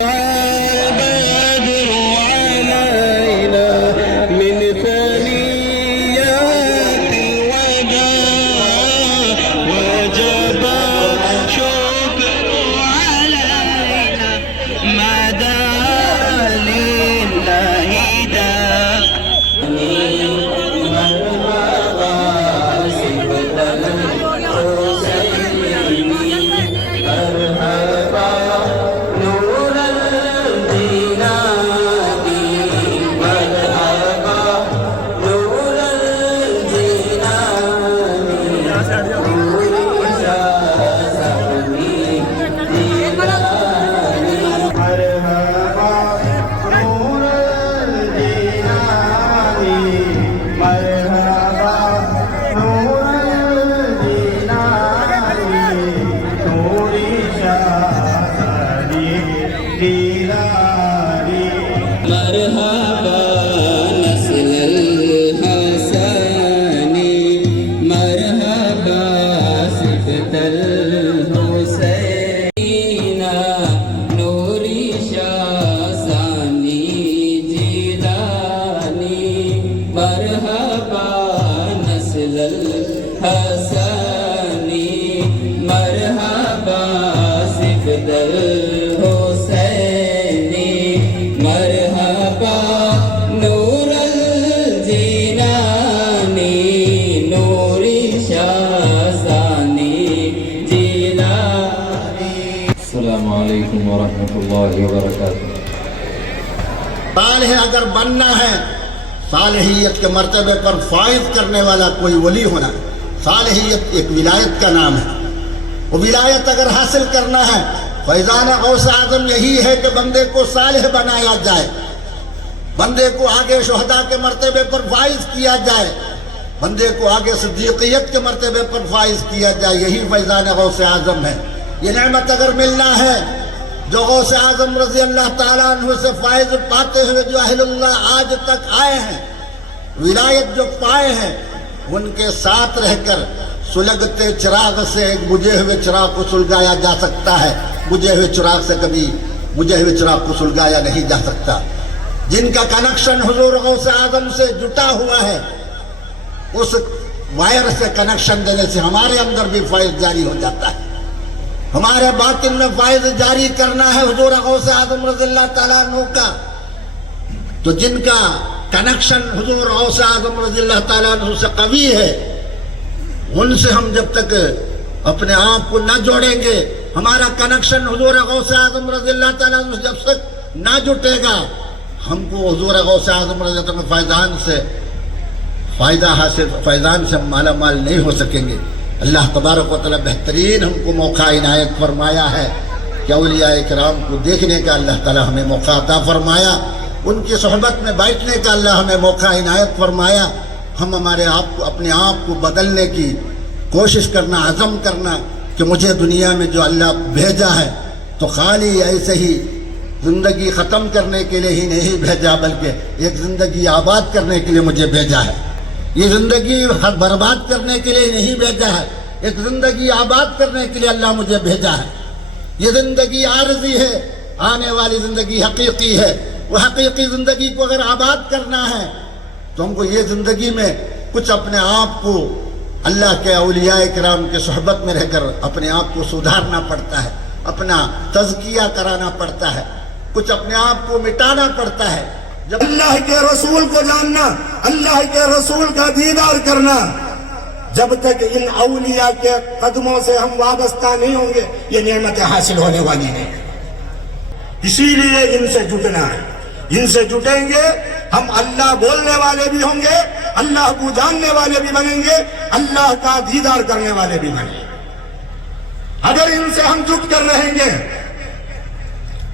بدر علينا من ثنيات الوداع وجب شكر علينا ما دام لله داع مرحبا نسل الحسنی مرحبا صفت الحسین نوری شاہ ثانی جیلانی مرحبا نسل الحسنی مرحبا صفت الحسینی مرحبا نور الجنانی نوری شاہ ثانی جیلانی. السلام علیکم ورحمۃ اللہ وبرکاتہ. صالح اگر بننا ہے، صالحیت کے مرتبے پر فائز کرنے والا کوئی ولی ہونا. صالحیت ایک ولایت کا نام ہے. وہ ولایت اگر حاصل کرنا ہے، فیضان غوث اعظم یہی ہے کہ بندے کو صالح بنایا جائے، بندے کو آگے شہداء کے مرتبے پر فائز کیا جائے، بندے کو آگے صدیقیت کے مرتبے پر فائز کیا جائے. یہی فیضان غوث اعظم ہے. یہ نعمت اگر ملنا ہے جو غوث اعظم رضی اللہ تعالیٰ عنہ سے فائز پاتے ہوئے جو اہل اللہ آج تک آئے ہیں، ولایت جو پائے ہیں، ان کے ساتھ رہ کر سلگتے چراغ سے ایک بجھے ہوئے چراغ کو سلگایا جا سکتا ہے. بجھے ہوئے چراغ سے کبھی بجھے ہوئے چراغ کو سلگایا نہیں جا سکتا. جن کا کنیکشن حضور غوث اعظم سے جٹا ہوا ہے، اس وائر سے کنیکشن دینے سے ہمارے اندر بھی فائز جاری ہو جاتا ہے. ہمارے باطن میں فائز جاری کرنا ہے حضور غوث اعظم رضی اللہ تعالیٰ عنہ کا. تو جن کا کنیکشن حضور غوث اعظم رضی اللہ تعالیٰ عنہ سے قوی ہے، ان سے ہم جب تک اپنے آپ کو نہ جوڑیں گے، ہمارا کنیکشن حضور غوث اعظم رضی اللہ تعالیٰ عنہ سے جب تک نہ جٹے گا، ہم کو حضور غوث اعظم رضی اللہ عنہ فیضان سے مالا مال نہیں ہو سکیں گے. اللہ تبارک و تعالیٰ بہترین ہم کو موقع عنایت فرمایا ہے کہ اولیاء کرام کو دیکھنے کا اللہ تعالیٰ ہمیں موقع عطا فرمایا، ان کی صحبت میں بیٹھنے کا اللہ ہمیں موقع عنایت فرمایا. ہم اپنے آپ کو بدلنے کی کوشش کرنا، عزم کرنا کہ مجھے دنیا میں جو اللہ بھیجا ہے تو خالی ایسے ہی زندگی ختم کرنے کے لیے ہی نہیں بھیجا، بلکہ ایک زندگی آباد کرنے کے لیے مجھے بھیجا ہے. یہ زندگی برباد کرنے کے لیے نہیں بھیجا ہے، ایک زندگی آباد کرنے کے لیے اللہ مجھے بھیجا ہے. یہ زندگی عارضی ہے، آنے والی زندگی حقیقی ہے. وہ حقیقی زندگی کو اگر آباد کرنا ہے تو ہم کو یہ زندگی میں کچھ اپنے آپ کو اللہ کے اولیاء کرام کے صحبت میں رہ کر اپنے آپ کو سدھارنا پڑتا ہے، اپنا تزکیہ کرانا پڑتا ہے، کچھ اپنے آپ کو مٹانا پڑتا ہے. جب اللہ کے رسول کو جاننا، اللہ کے رسول کا دیدار کرنا، جب تک ان اولیاء کے قدموں سے ہم وابستہ نہیں ہوں گے، یہ نعمتیں حاصل ہونے والی نہیں. اسی لیے ان سے جٹنا ہے. ان سے جٹیں گے ہم اللہ بولنے والے بھی ہوں گے، اللہ کو جاننے والے بھی بنیں گے، اللہ کا دیدار کرنے والے بھی بنیں گے. اگر ان سے ہم جٹ کر رہیں گے،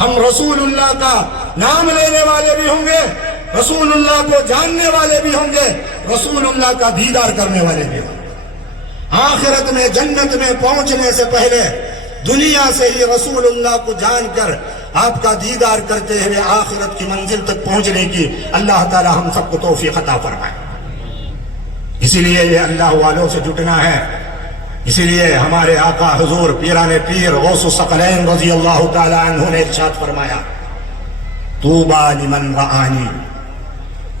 ہم رسول اللہ کا نام لینے والے بھی ہوں گے، رسول اللہ کو جاننے والے بھی ہوں گے، رسول اللہ کا دیدار کرنے والے بھی ہوں گے. آخرت میں جنت میں پہنچنے سے پہلے دنیا سے ہی رسول اللہ کو جان کر آپ کا دیدار کرتے ہوئے آخرت کی منزل تک پہنچنے کی اللہ تعالی ہم سب کو توفیق عطا فرمائے. اسی لیے یہ اللہ والوں سے جٹنا ہے. اسی لیے ہمارے آقا حضور پیران پیر غوث الثقلین رضی اللہ تعالی عنہ نے ارشاد فرمایا طوبی لمن رآنی،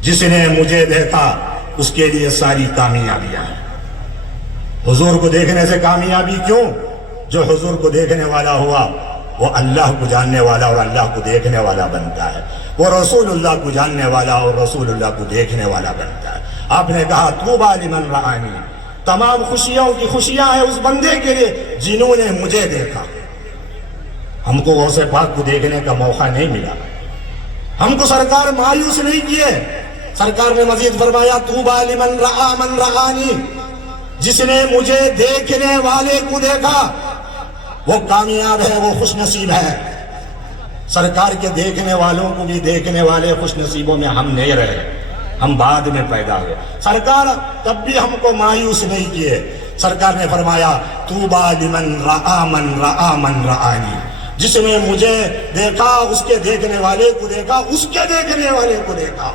جس نے مجھے دیکھا اس کے لیے ساری کامیابیاں ہیں۔ حضور کو دیکھنے سے کامیابی کیوں؟ جو حضور کو دیکھنے والا ہوا وہ اللہ کو جاننے والا اور اللہ کو دیکھنے والا بنتا ہے، وہ رسول اللہ کو جاننے والا اور رسول اللہ کو دیکھنے والا بنتا ہے۔ آپ نے کہا طوبی لمن رآنی، تمام خوشیوں کی خوشیاں ہیں اس بندے کے لیے جنہوں نے مجھے دیکھا۔ ہم کو غوث پاک کو دیکھنے کا موقع نہیں ملا، ہم کو سرکار مایوس نہیں کیے۔ سرکار نے مزید فرمایا طوبی لمن رآ من رآنی، جس نے مجھے دیکھنے والے کو دیکھا وہ کامیاب ہے، وہ خوش نصیب ہے۔ سرکار کے دیکھنے والوں کو بھی دیکھنے والے خوش نصیبوں میں ہم نہیں رہے، ہم بعد میں پیدا ہوئے۔ سرکار تب بھی ہم کو مایوس نہیں کیے۔ سرکار نے فرمایا طوبی لمن رآ من رآ من رآنی، جس نے مجھے دیکھا اس کے دیکھنے والے کو دیکھا، اس کے دیکھنے والے کو دیکھا،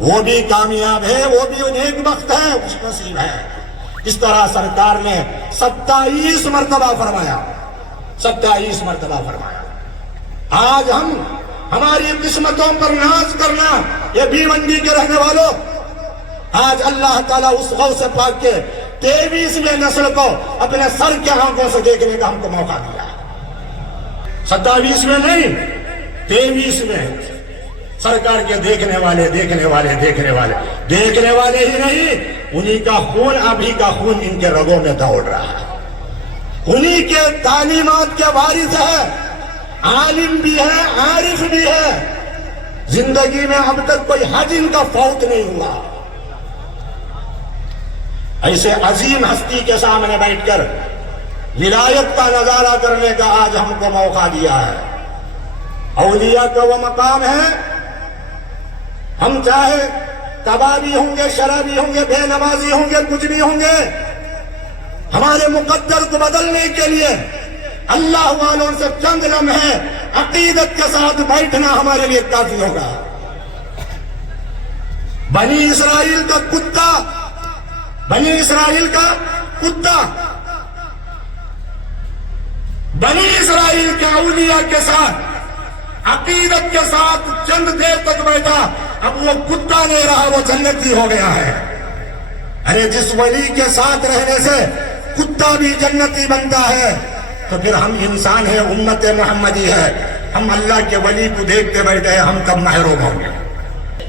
وہ بھی کامیاب ہے، وہ بھی نیک بخت ہے، خوش نصیب ہے۔ اس طرح سرکار نے 27 مرتبہ فرمایا، 27 مرتبہ فرمایا۔ آج ہم ہماری قسمتوں پر ناز کرنا، یہ بھیونڈی کے رہنے والوں، آج اللہ تعالیٰ اس غوث پاک کے 23ویں نسل کو اپنے سر کے آنکھوں سے دیکھنے کا ہم کو موقع دیا ہے۔ 27ویں نہیں، 23ویں سرکار کے دیکھنے والے دیکھنے والے دیکھنے والے دیکھنے والے ہی نہیں، انہی کا خون، ابھی کا خون ان کے رگوں میں دوڑ رہا ہے، انہی کے تعلیمات کے وارث ہے، عالم بھی ہے، عارف بھی ہے۔ زندگی میں اب تک کوئی حج ان کا فوت نہیں ہوا۔ ایسے عظیم ہستی کے سامنے بیٹھ کر ولایت کا نظارہ کرنے کا آج ہم کو موقع دیا ہے۔ اولیاء کا وہ مقام ہے، ہم چاہے کبابی ہوں گے، شرابی ہوں گے، بے نمازی ہوں گے، کچھ بھی ہوں گے، ہمارے مقدر کو بدلنے کے لیے اللہ والوں سے چند لمحے عقیدت کے ساتھ بیٹھنا ہمارے لیے کافی ہوگا۔ بنی اسرائیل کا کتا، بنی اسرائیل کا کتا بنی اسرائیل کے اولیاء کے ساتھ عقیدت کے ساتھ چند دیر تک بیٹھا، اب وہ کتا نہیں رہا، وہ جنتی ہو گیا ہے۔ ارے جس ولی کے ساتھ رہنے سے کتا بھی جنتی بنتا ہے تو پھر ہم انسان ہیں، امت محمدی ہے، ہم اللہ کے ولی کو دیکھتے بیٹھے ہیں، ہم کب محروم ہوں گے؟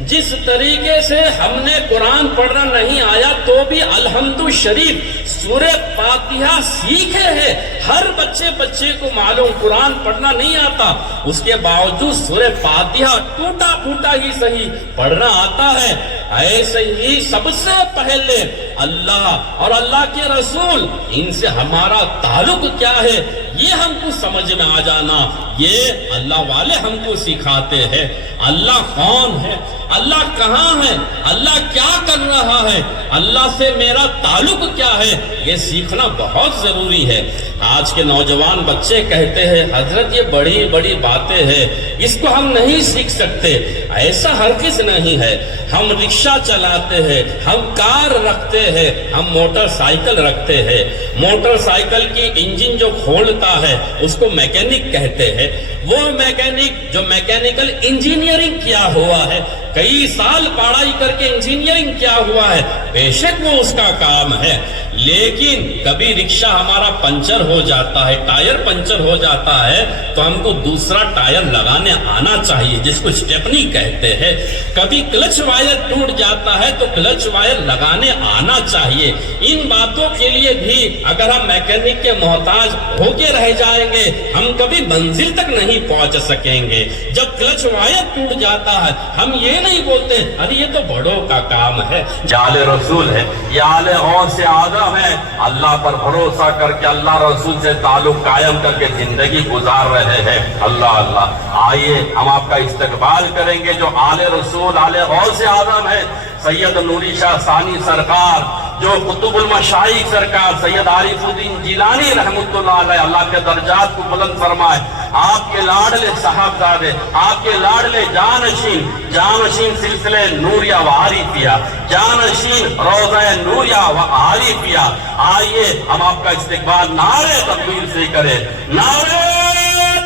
جس طریقے سے ہم نے قرآن پڑھنا نہیں آیا تو بھی الحمد شریف سورہ فاتحہ سیکھے ہیں۔ ہر بچے کو معلوم قرآن پڑھنا نہیں آتا، اس کے باوجود سورہ فاتحہ ٹوٹا پھوٹا ہی صحیح پڑھنا آتا ہے۔ ایسے ہی سب سے پہلے اللہ اور اللہ کے رسول، ان سے ہمارا تعلق کیا ہے یہ ہم کو سمجھ میں آ جانا، یہ اللہ والے ہم کو سکھاتے ہیں۔ اللہ کون ہے، اللہ کہاں ہے، اللہ کیا کر رہا ہے، اللہ سے میرا تعلق کیا ہے، یہ سیکھنا بہت ضروری ہے۔ آج کے نوجوان بچے کہتے ہیں حضرت یہ بڑی بڑی باتیں ہیں، اس کو ہم نہیں سیکھ سکتے۔ ایسا ہرگز نہیں ہے۔ ہم رکشہ چلاتے ہیں، ہم کار رکھتے ہیں، ہم موٹر سائیکل رکھتے ہیں، موٹر سائیکل کی انجن جو کھولتا ہے اس کو میکینک کہتے ہیں۔ وہ میکینک جو میکینیکل انجینئرنگ کیا ہوا ہے، کئی سال پڑھائی کر کے انجینئرنگ کیا ہوا ہے، بے شک وہ اس کا کام ہے، لیکن کبھی رکشہ ہمارا پنچر ہو جاتا ہے، ٹائر پنچر ہو جاتا ہے تو ہم کو دوسرا ٹائر لگانے آنا چاہیے، جس کو اسٹیپنی کہتے ہیں۔ کبھی کلچ وائر ٹوٹ جاتا ہے تو کلچ وائر لگانے آنا چاہیے۔ ان باتوں کے لیے بھی اگر ہم میکینک کے محتاج ہو کے رہ جائیں گے ہم کبھی منزل تک نہیں پہنچ سکیں گے۔ جب کلچ وائر ٹوٹ جاتا ہے ہم یہ نہیں بولتے ارے یہ تو بڑوں کا کام ہے، یہ آل رسول ہے، یہ آل غوث اعظم ہے۔ اللہ پر بھروسہ کر کے اللہ رسول سے تعلق قائم کر کے زندگی گزار رہے ہیں۔ اللہ اللہ، آئیے ہم آپ کا استقبال کریں گے جو آل رسول آل غوث اعظم ہے، سید نوری شاہ ثانی سرکار، جو قطب المشائخ سرکار سید عارف الدین جیلانی رحمۃ اللہ علیہ، اللہ کے درجات کو بلند فرمائے، آپ کے لاڈلے صاحبزادے، آپ کے لاڈلے جانشین سلسلے نوریہ و عارفیہ، جانشین روضہ نوریہ و عارفیہ، آئیے ہم آپ کا استقبال نعرے تکبیر سے کریں، نعرے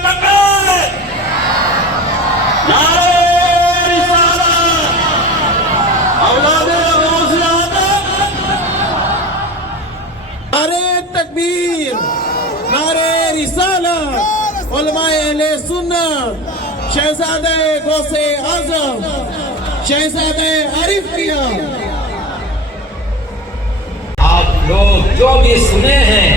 تکبیر، نعرے رسالت، اولاد غوث اعظم، نعرے تکبیر، نعرے رسالت، علماء اہل سنت، شہزادہ غوث اعظم، شہزادہ عارفیہ۔ آپ لوگ جو بھی سنے ہیں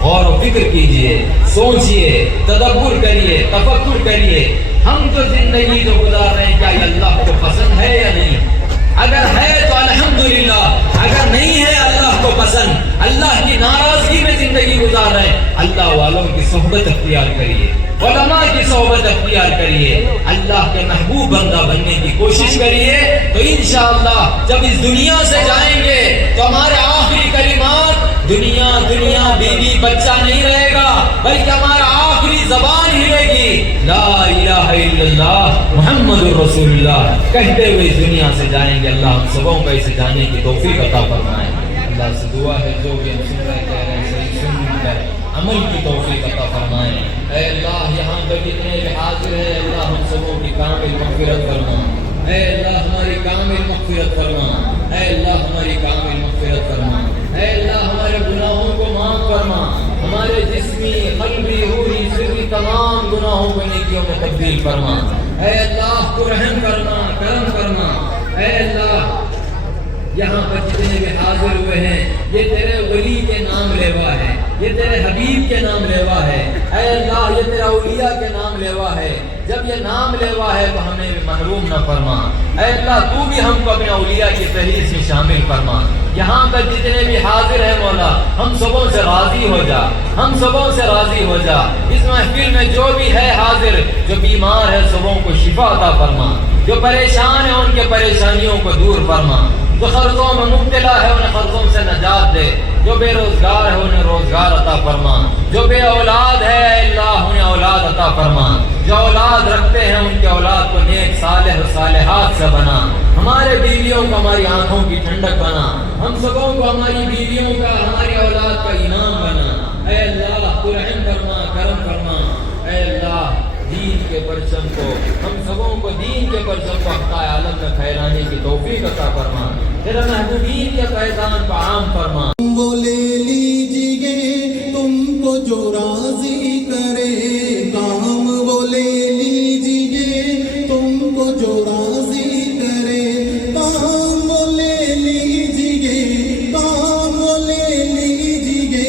غور و فکر کیجئے، سوچئے، تدبر کریے، تفکر کریے، ہم جو زندگی جو گزار رہے ہیں کیا یہ اللہ کو پسند ہے یا نہیں؟ اگر ہے تو الحمدللہ، اگر نہیں ہے اللہ کو پسند، اللہ کی ناراضگی میں زندگی گزار رہے ہیں، اللہ والوں کی صحبت اختیار کریے، علماء کی صحبت اختیار کریے، اللہ کے محبوب بندہ بننے کی کوشش کریے، تو انشاءاللہ جب اس دنیا سے جائیں گے تو ہمارے آخری کلمات دنیا بیوی بچہ نہیں رہے گا، بلکہ ہمارا آخری زبان ہی رہے گی لا الہ الا اللہ محمد الرسول اللہ کہتے ہوئے اس دنیا سے جائیں گے۔ اللہ ہم سبوں کو اسے جانے کی توفیق عطا فرمائے۔ اللہ سے دعا ہے جو بھی ہم سن رہے کہہ رہے ہیں صحیح سن کر عمل کی توفیق عطا فرمائے۔ اے اللہ یہاں پر جتنے بھی حاضر ہیں اللہ ہم سبوں کی کامل مغفرت فرما، اے اللہ ہماری کامل مغفرت فرما، اے اللہ ہماری کامل مغفرت فرما، اے اللہ ہمارے گناہوں کو معاف فرما، ہمارے جسمی قلبی روحی سری تمام گناہوں کو نیکیوں میں تبدیل فرما، اے اللہ تو رحم فرما، کرم فرما، اے اللہ یہاں پر جتنے بھی حاضر ہوئے ہیں یہ تیرے ولی کے نام لیوا ہے، یہ تیرے حبیب کے نام لیوا ہے، اے اللہ یہ تیرا اولیاء کے نام لیوا ہے، جب یہ نام لیوا ہے تو ہمیں بھی محروم نہ فرما، اے اللہ تو بھی ہم کو اپنے اولیاء کی فہرست میں شامل فرما۔ یہاں پر جتنے بھی حاضر ہیں مولا ہم سبوں سے راضی ہو جا، ہم سبوں سے راضی ہو جا، اس محفل میں جو بھی ہے حاضر جو بیمار ہے سبوں کو شفا عطا فرما، جو پریشان ہیں ان کے پریشانیوں کو دور فرما، جو قرضوں میں مبتلا ہے انہیں قرضوں سے نجات دے، جو بے روزگار ہے انہیں روزگار عطا فرما، جو بے اولاد ہے اے اللہ انہیں اولاد عطا فرما، جو اولاد رکھتے ہیں ان کے اولاد کو نیک صالح و صالحات سے بنا، ہمارے بیویوں کو ہماری آنکھوں کی ٹھنڈک بنا، ہم سبوں کو ہماری بیویوں کا ہماری اولاد کا انعام بنا، اے اللہ تو رحم فرما، کرم فرما، اے اللہ دین کے پرچم کو ہم سبوں کو دین کے پرچم کو خطۂ عالم میں پھیلانے کی توفیق عطا فرما، تیرا محبوبین کے فیضان کو عام فرما۔ وہ لے لیجیے تم کو جو راضی کرے کام، وہ لے لیجیے تم کو جو راضی کرے کام، وہ لے لیجیے کام، وہ لے لیجیے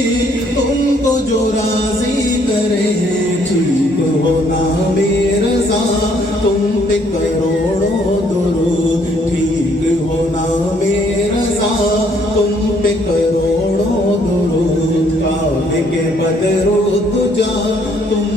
تم کو جو راضی کرے، ٹھیک ہونا رضا تم پہ کروڑوں درود، ٹھیک ہونا رضا تم پہ کروڑوں درود، کعبے کے بدر دجا تم